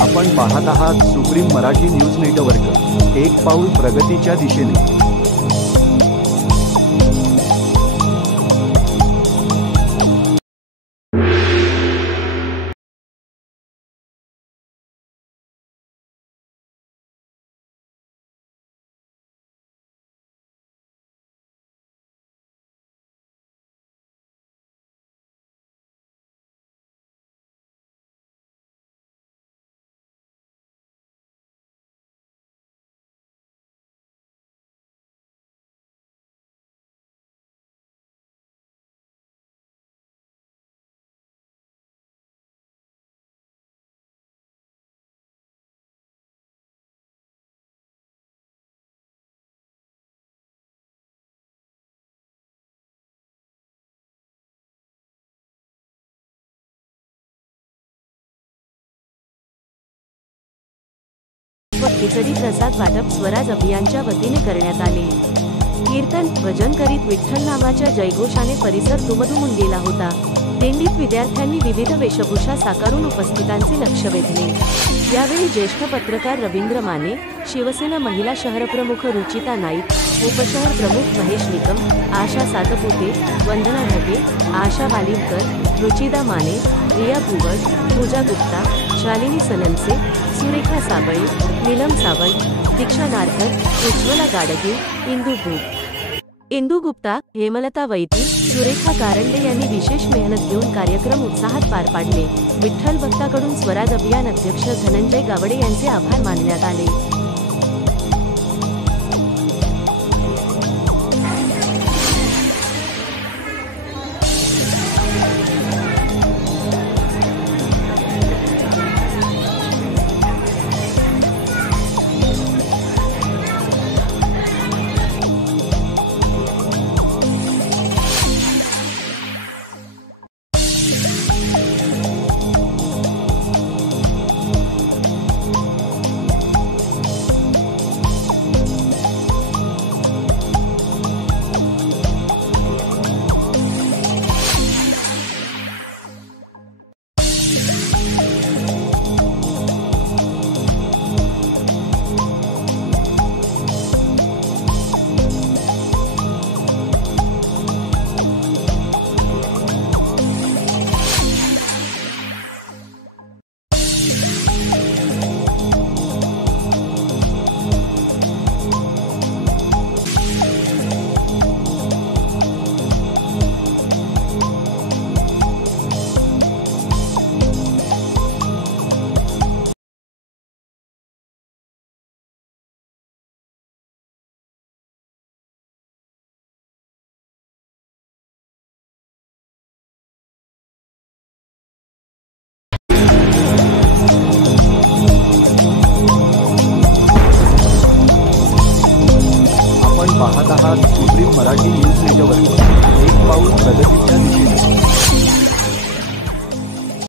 आपण पाहत आहात सुप्रीम मराठी न्यूज नेटवर्क, एक पाऊल प्रगतीच्या दिशेने। खिचडी प्रसाद वाटप स्वराज अभियानच्या वतीने करण्यात आले। कीर्तन भजन करीत विठ्ठल नामाच्या जयघोषाने परिसर दुमदुमून गेला होता। दिंडीत विद्यार्थ्यांनी विविध वेशभूषा साकारून उपस्थितांचे लक्ष वेधले। यावेळी ज्येष्ठ पत्रकार रवींद्र माने, शिवसेना महिला शहरप्रमुख रुचिता नाईक, उपशहर प्रमुख महेश निकम, आशा सातपुते, वंदना ढगे, आशा वालिवकर, रुचिदा माने, रिया भुवड, पूजा गुप्ता, शालिनी सननसे, सुरेखा साबळे, नीलम सावंत, दीक्षा नारकर, उज्ज्वला गाडगे, इंदू गुप्ता, हेमलता वैती, सुरेखा कारंडे यांनी विशेष मेहनत घेऊन कार्यक्रम उत्साहात पार पाडले। विठ्ठल भक्ताकडून स्वराज अभियान अध्यक्ष धनंजय गावडे यांचे आभार मानण्यात आले। पाहत आहात सुप्रीम मराठी न्यूज नेटवर्क, एक पाऊल प्रगतीच्या दिशेने।